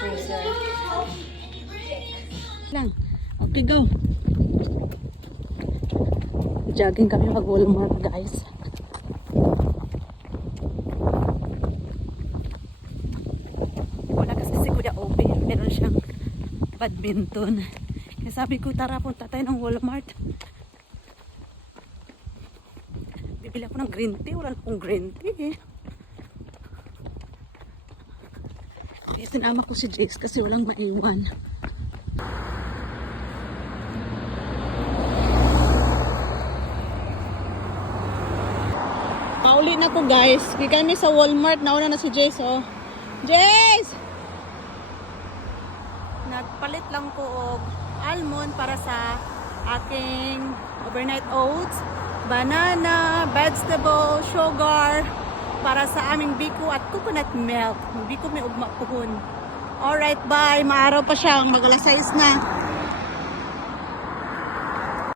freezer. Lang. Okay, go. Jogging kami mag-Walmart, guys. Wala kasi si Kuya open. Meron siyang badminton. Kaya sabi ko, tara, punta tayo ng Walmart. Bibili ako ng green tea. Wala na pong green tea eh. Kaya sinama ko si Jace kasi walang maiwan. Pauli na ko, guys. Kami sa Walmart. Nauna na si Jace, oh. Jace! Nagpalit lang ko og almond para sa aking overnight oats, banana, vegetable, sugar, para sa aming biko at coconut milk. Biko may ugma puhon. Alright, bye. Maaraw pa siya. Mag-alas 6 na.